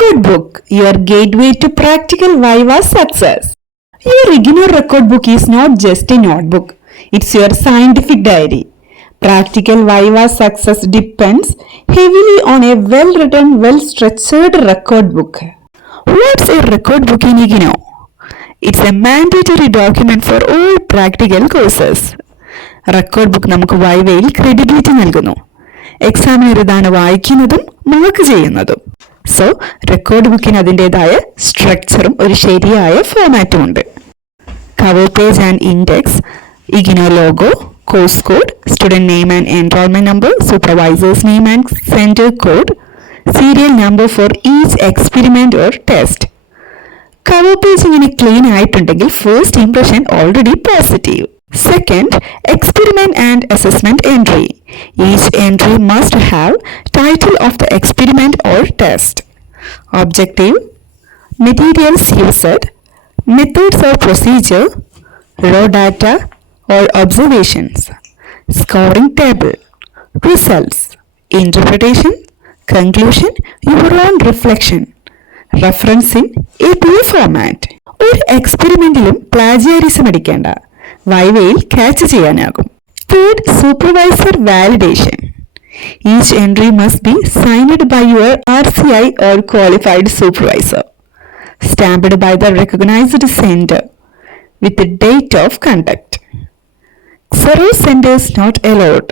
Record Book, your gateway to practical Viva success. Your IGNOU Record Book is not just a notebook, it's your scientific diary. Practical Viva success depends heavily on a well-written, well-structured record book. What's a record book in IGNOU? It's a mandatory document for all practical courses. Record book നമുക്ക് വൈവയിൽ ക്രെഡിബിലിറ്റി നൽകുന്നു. എക്സാമിനർ ഇതാണ് വായിക്കുന്നതും മാർക്ക് ചെയ്യുന്നതും. So record ബുക്കിന് അതിൻ്റെതായ സ്ട്രക്ചറും ഒരു ശരിയായ ഫോമാറ്റും ഉണ്ട്. Cover page and index, IGNOU logo, course code, student name and enrolment number, supervisors name and centre code, serial number for each experiment or test. Cover page ഇങ്ങനെ ക്ലീൻ ആയിട്ടുണ്ടെങ്കിൽ first impression already positive. Second, experiment and assessment entry. Each entry must have title of the experiment or test. Objective, materials used, methods or procedure, raw data or observations, scoring table, results, interpretation, conclusion, your own reflection, reference in APA format. ഒരു എക്സ്പെരിമെന്റിലും plagiarism അടിക്കേണ്ട, വൈവയിൽ catch ചെയ്യാനാകും. Third, supervisor validation. Each entry must be signed by your RCI or qualified supervisor, stamped by the recognized center with the date of conduct. Xerox centers not allowed.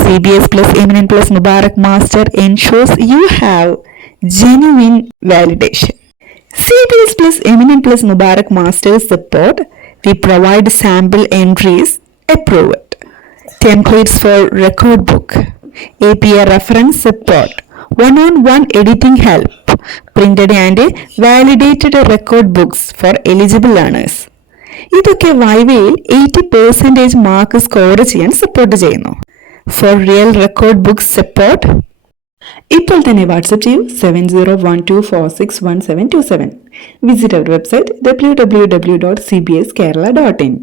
CBS plus Eminent plus Mubarak Master ensures you have genuine validation. CBS plus Eminent plus Mubarak Master support. We provide sample entries approved. Templates for record book. APA reference support. One-on-one editing help. Printed and validated record books for eligible learners. ഇതൊക്കെ വൈവയിൽ 80% mark score ചെയ്യാൻ support ചെയ്യുന്നു. For real record books support ഇപ്പോൾ തന്നെ WhatsApp ചെയ്യൂ 7012461727. Visit our website www.cbskerala.in.